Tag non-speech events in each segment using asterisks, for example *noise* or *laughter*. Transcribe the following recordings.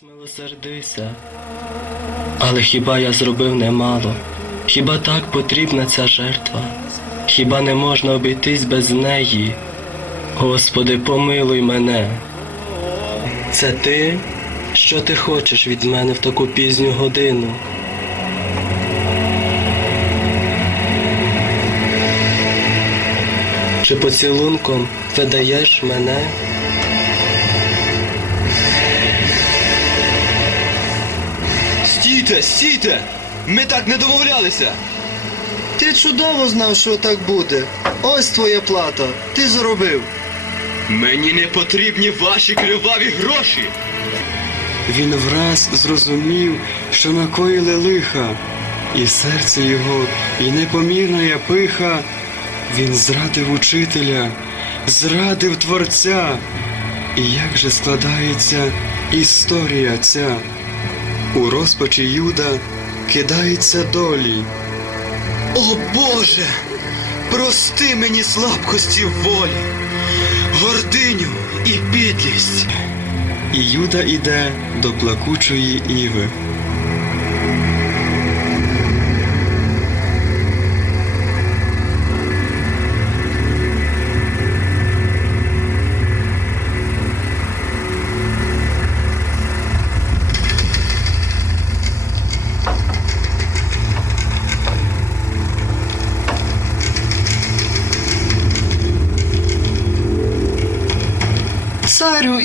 Змилосердися, але хіба я зробив немало? Хіба так потрібна ця жертва? Хіба не можна обійтись без неї? Господи, помилуй мене. Це ти? Що ти хочеш від мене в таку пізню годину? Чи поцілунком видаєш мене? Стійте, стійте! Ми так не домовлялися! Ти чудово знав, що так буде. Ось твоя плата. Ти заробив. Мені не потрібні ваші криваві гроші! Він враз зрозумів, що накоїли лиха, і серце його, і непомірна пиха. Він зрадив учителя, зрадив Творця. І як же складається історія ця? У розпачі Юда кидається долі. О Боже! Прости мені слабкості волі, гординю і підлість. І Юда іде до плакучої іви.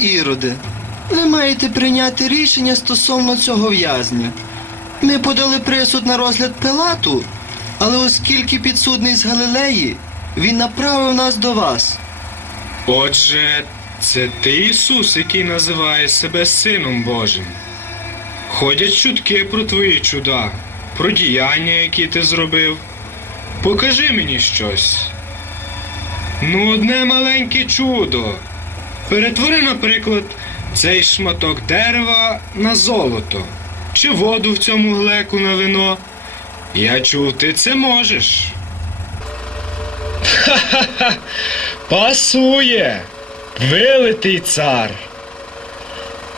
Іроде, ви маєте прийняти рішення стосовно цього в'язня. Ми подали присуд на розгляд Пилату, але оскільки підсудний з Галилеї, він направив нас до вас. Отже, це ти Ісус, який називає себе Сином Божим. Ходять чутки про твої чуда, про діяння, які ти зробив. Покажи мені щось. Ну, одне маленьке чудо. Перетвори, наприклад, цей шматок дерева на золото, чи воду в цьому глеку на вино. Я чув, ти це можеш. Ха-ха-ха! Пасує! Вилитий цар!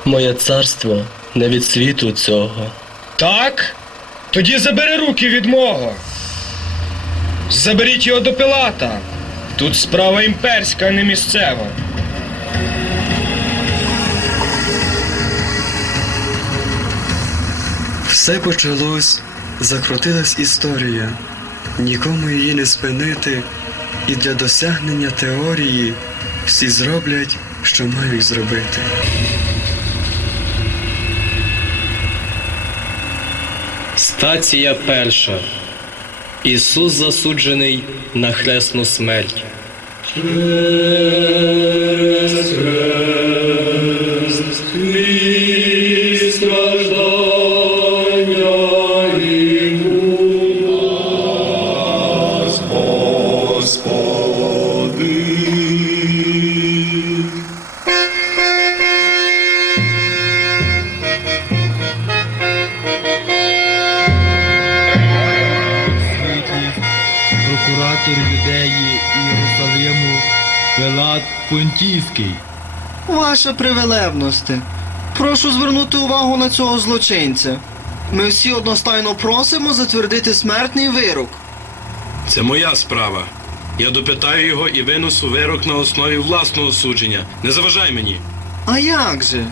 Моє царство не від світу цього. Так? Тоді забери руки від мого. Заберіть його до Пилата. Тут справа імперська, а не місцева. Все почалось, закрутилась історія, нікому її не спинити, і для досягнення теорії всі зроблять, що мають зробити. Стація перша. Ісус засуджений на хресну смерть. світлість, прокуратор Юдеї Єрусалиму Пилат Понтійський. Ваша привелебності. Прошу звернути увагу на цього злочинця. Ми всі одностайно просимо затвердити смертний вирок. Це моя справа. Я допитаю його і винесу вирок на основі власного судження. Не заважай мені. А як же?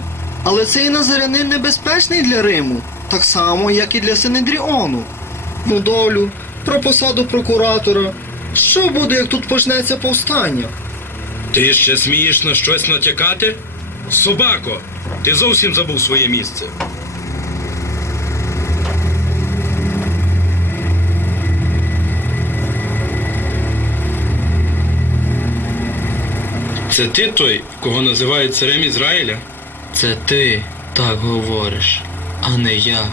Але цей назарянин небезпечний для Риму, так само, як і для Синедріону. Ну, долю, про посаду прокуратора. Що буде, як тут почнеться повстання? Ти ще смієш на щось натякати? Собако, ти зовсім забув своє місце. Це ти той, кого називають царем Ізраїля? Це ти так говориш, а не я.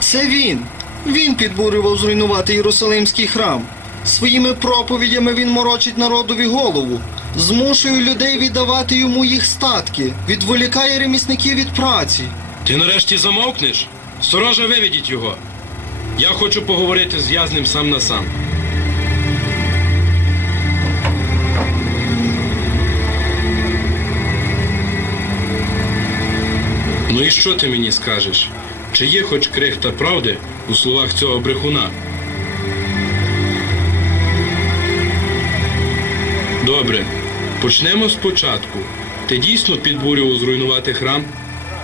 Це він. Він підбурював зруйнувати Єрусалимський храм. Своїми проповідями він морочить народові голову, змушує людей віддавати йому їх статки, відволікає ремісників від праці. Ти нарешті замовкнеш? Сторожа виведіть його. Я хочу поговорити з в'язнем сам на сам. Ну і що ти мені скажеш? Чи є хоч крихта правди у словах цього брехуна? Добре, почнемо спочатку. Ти дійсно підбурював зруйнувати храм?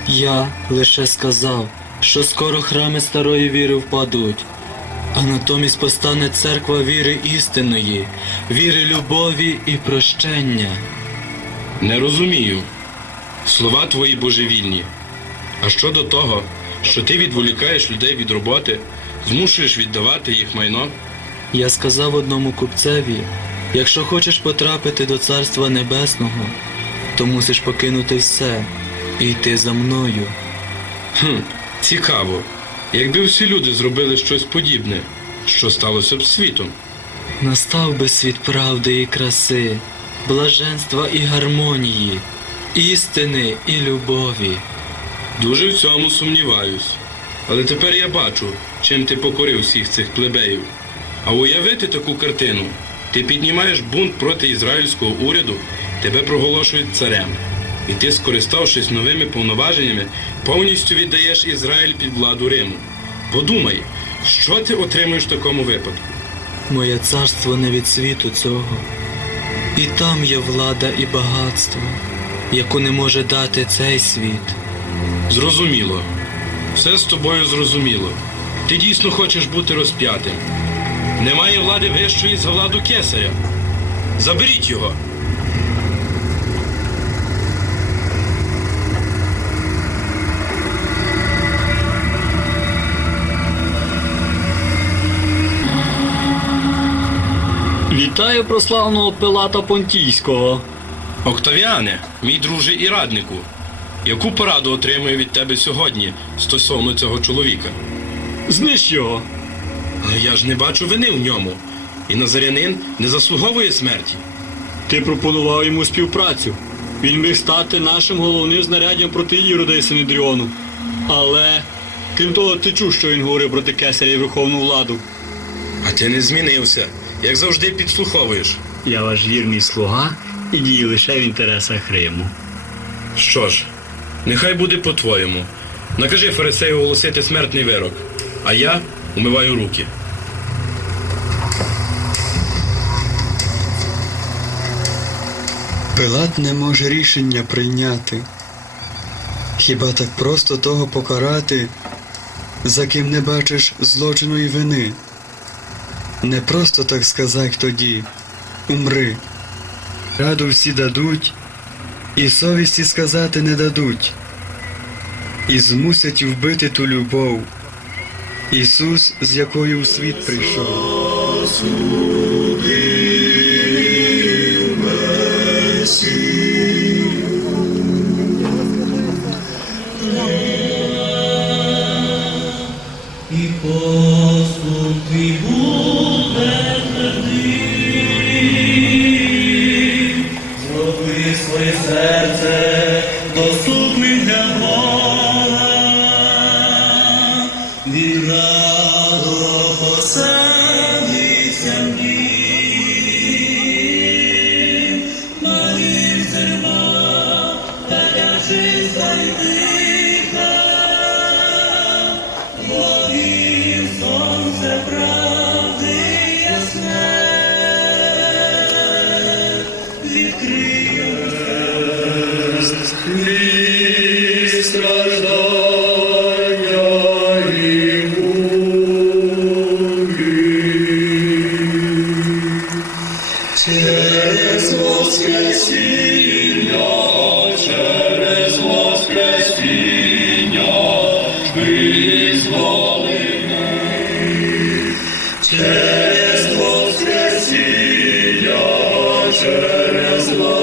Я лише сказав, що скоро храми старої віри впадуть, а натомість постане церква віри істинної, віри любові і прощення. Не розумію. Слова твої божевільні. А щодо того, що ти відволікаєш людей від роботи, змушуєш віддавати їх майно, Я сказав одному купцеві, якщо хочеш потрапити до Царства Небесного, то мусиш покинути все і йти за мною. хм, цікаво. Якби всі люди зробили щось подібне, що сталося б світом? Настав би світ правди і краси, блаженства і гармонії, істини і любові. Дуже в цьому сумніваюсь. Але тепер я бачу, чим ти покорив всіх цих плебеїв. А уявити таку картину. Ти піднімаєш бунт проти ізраїльського уряду, тебе проголошують царем. І ти, скориставшись новими повноваженнями, повністю віддаєш Ізраїль під владу Риму. Подумай, що ти отримуєш в такому випадку? Моє царство не від світу цього. І там є влада і багатство, яку не може дати цей світ. Зрозуміло. Все з тобою зрозуміло. Ти дійсно хочеш бути розп'ятим. Немає влади вищої за владу кесаря. Заберіть його. Вітаю прославного Пилата Понтійського. Октавіане, мій друже і раднику. Яку пораду отримую від тебе сьогодні стосовно цього чоловіка? Знищ його. Але я ж не бачу вини в ньому. І назарянин не заслуговує смерті. Ти пропонував йому співпрацю. Він міг стати нашим головним знаряддям проти Ірода і Синедріону. Але, крім того, ти чув, що він говорив проти кесаря і верховну владу. А ти не змінився. Як завжди підслуховуєш. Я ваш вірний слуга і дію лише в інтересах Риму. Що ж, нехай буде по-твоєму. Накажи фарисею оголосити смертний вирок, а я умиваю руки. Пилат не може рішення прийняти. Хіба так просто того покарати, за ким не бачиш злочину і вини? Не просто так сказать тоді умри. Раду всі дадуть, і совісті сказати не дадуть, і змусять вбити ту любов. Ісус, з якою у світ прийшов.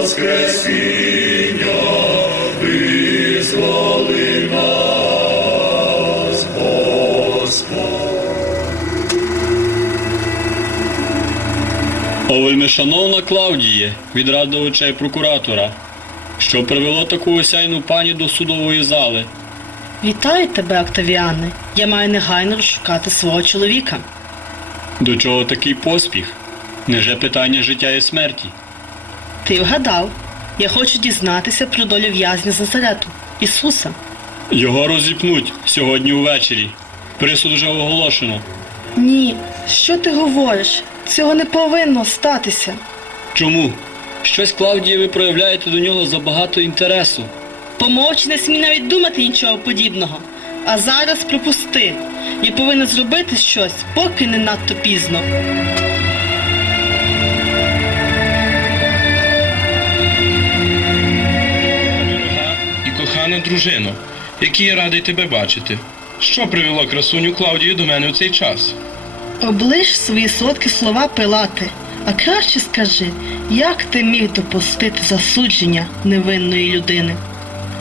Воскресіння, визволи нас, Господь. О, вельмишановна Клавдіє, від радовича і прокуратора, що привело таку осяйну пані до судової зали. Вітаю тебе, Октавіане. Я маю негайно розшукати свого чоловіка. До чого такий поспіх? Неже питання життя і смерті? Ти вгадав. Я хочу дізнатися про долю в'язня Назарету, Ісуса. Його розіпнуть сьогодні увечері. Присуд вже оголошено. Ні, що ти говориш? Цього не повинно статися. Чому? Щось Клавдії ви проявляєте до нього забагато інтересу. Помовчи не смій навіть думати нічого подібного. А зараз припусти. Я повинна зробити щось, поки не надто пізно. І кохана дружино, який я радий тебе бачити. Що привело красуню Клавдію до мене у цей час? Оближ свої солодкі слова пилати, а краще скажи, як ти міг допустити засудження невинної людини?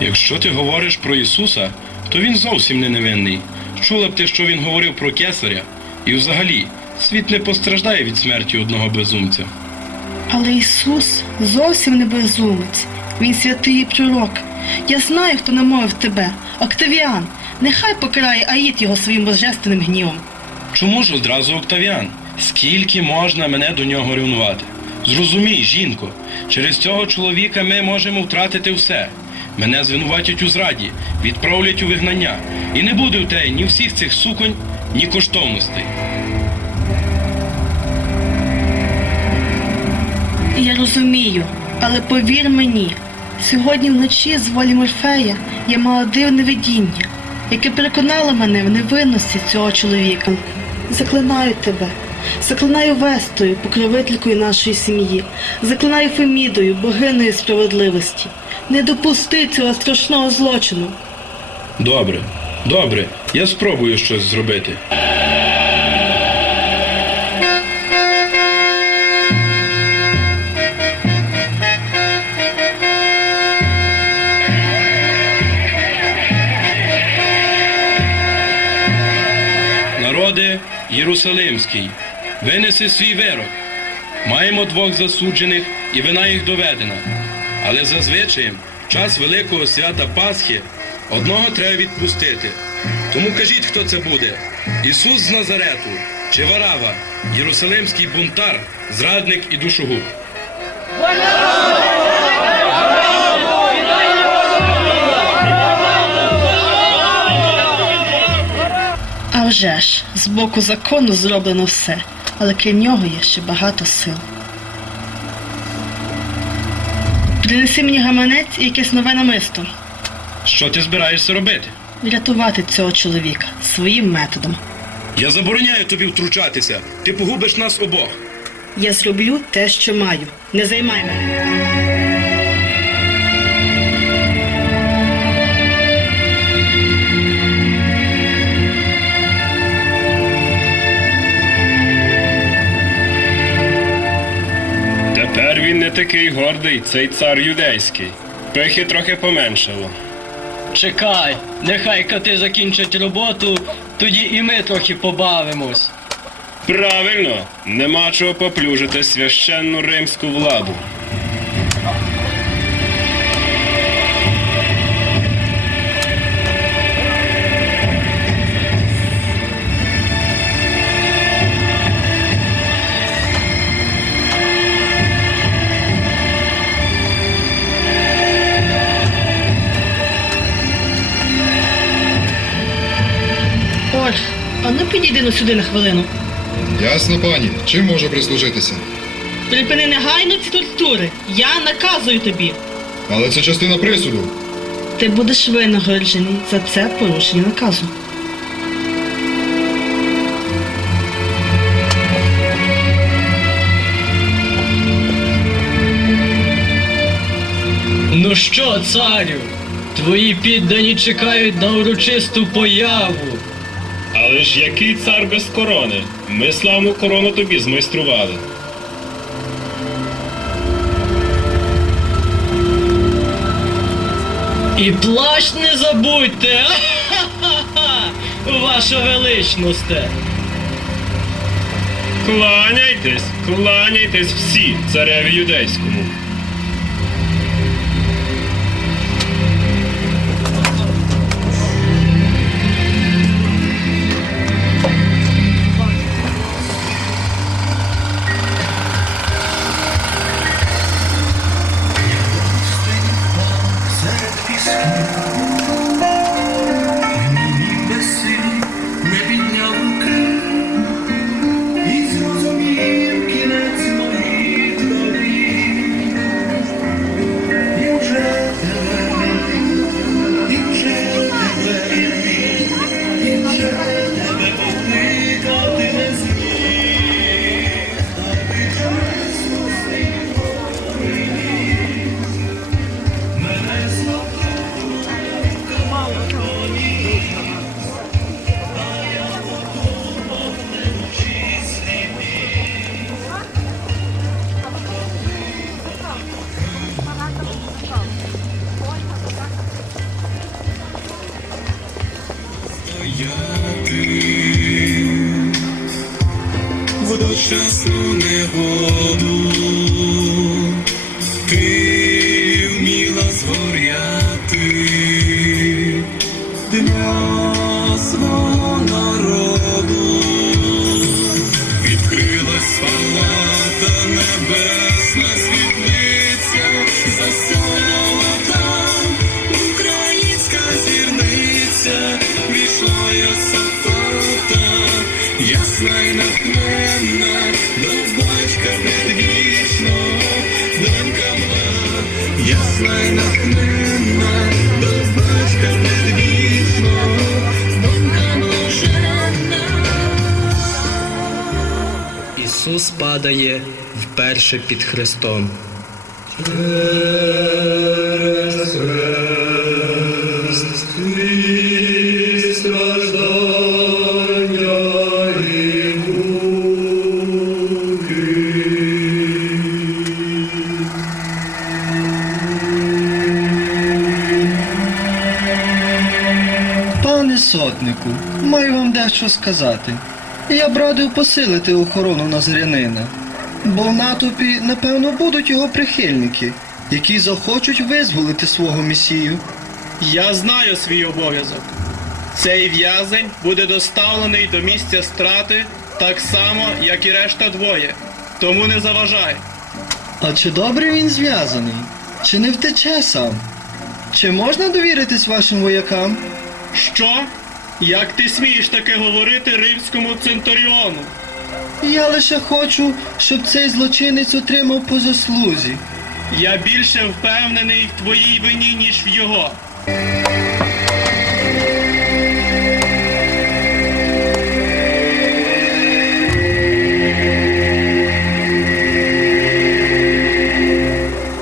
Якщо ти говориш про Ісуса, то він зовсім не невинний. Чула б ти, що він говорив про кесаря, і взагалі світ не постраждає від смерті одного безумця. Але Ісус зовсім не безумець. Він святий і пророк. Я знаю, хто намовив тебе. Октавіан. Нехай покарає Аїд його своїм божественним гнівом. Чому ж одразу Октавіан? Скільки можна мене до нього ревнувати? Зрозумій, жінко, через цього чоловіка ми можемо втратити все. Мене звинуватять у зраді, відправлять у вигнання. І не буде в тебе ні всіх цих суконь, ні коштовностей. Я розумію, але повір мені, сьогодні вночі з волі Морфея я мала дивне видіння, яке переконало мене в невинності цього чоловіка. Заклинаю тебе, заклинаю Вестою, покровителькою нашої сім'ї, заклинаю Фемідою, богинею справедливості. Не допусти цього страшного злочину. Добре, добре, я спробую щось зробити. Єрусалимський, винеси свій вирок. Маємо двох засуджених, і вина їх доведена. Але за звичаєм, час великого свята Пасхи одного треба відпустити. Тому кажіть, хто це буде: Ісус з Назарету чи Варава, Єрусалимський бунтар, зрадник і душогуб. А вже ж, з боку закону зроблено все, але крім нього є ще багато сил. Принеси мені гаманець і якесь нове намисто. Що ти збираєшся робити? Врятувати цього чоловіка своїм методом. Я забороняю тобі втручатися. Ти погубиш нас обох. Я зроблю те, що маю. Не займай мене. Такий гордий, цей цар юдейський. Пихи трохи поменшало. Чекай, нехай коти закінчать роботу, тоді і ми трохи побавимось. Правильно, нема чого поплюжити священну римську владу. Підійди ну сюди на хвилину. Ясно, пані. Чим можу прислужитися? Припини негайно ці тортури. Я наказую тобі. Але це частина присуду. Ти будеш винагороджений за це порушення наказу. Ну що, царю, твої піддані чекають на урочисту появу. Але ж який цар без корони? Ми славну корону тобі змайстрували. І плащ не забудьте. *laughs* Ваша величносте. Кланяйтесь, кланяйтесь всі цареві юдейському. you. Ісус падає вперше під Христом. Пане сотнику, маю вам дещо сказати. Я б радив посилити охорону Назарянина, бо в натовпі, напевно, будуть його прихильники, які захочуть визволити свого месію. Я знаю свій обов'язок. Цей в'язень буде доставлений до місця страти так само, як і решта двоє. Тому не заважай. А чи добре він зв'язаний? Чи не втече сам? Чи можна довіритись вашим воякам? Що? Як ти смієш таке говорити римському центуріону? Я лише хочу, щоб цей злочинець отримав по заслузі. Я більше впевнений в твоїй вині, ніж в його.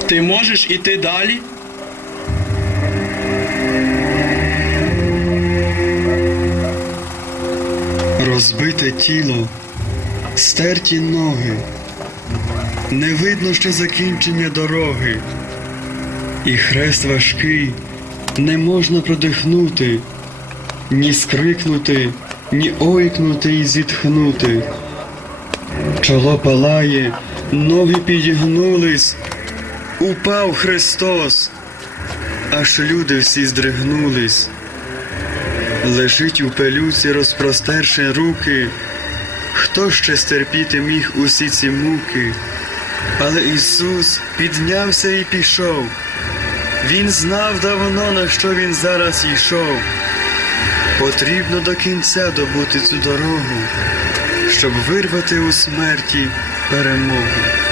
Ти можеш іти далі? Розбите тіло, стерті ноги, не видно ще закінчення дороги, і хрест важкий не можна продихнути, ні скрикнути, ні ойкнути і зітхнути. Чоло палає, ноги підігнулись, упав Христос, аж люди всі здригнулись лежить у пелюці, розпростерши руки. Хто ще стерпіти міг усі ці муки? Але Ісус піднявся і пішов. Він знав давно, на що він зараз йшов. Потрібно до кінця добути цю дорогу, щоб вирвати у смерті перемогу.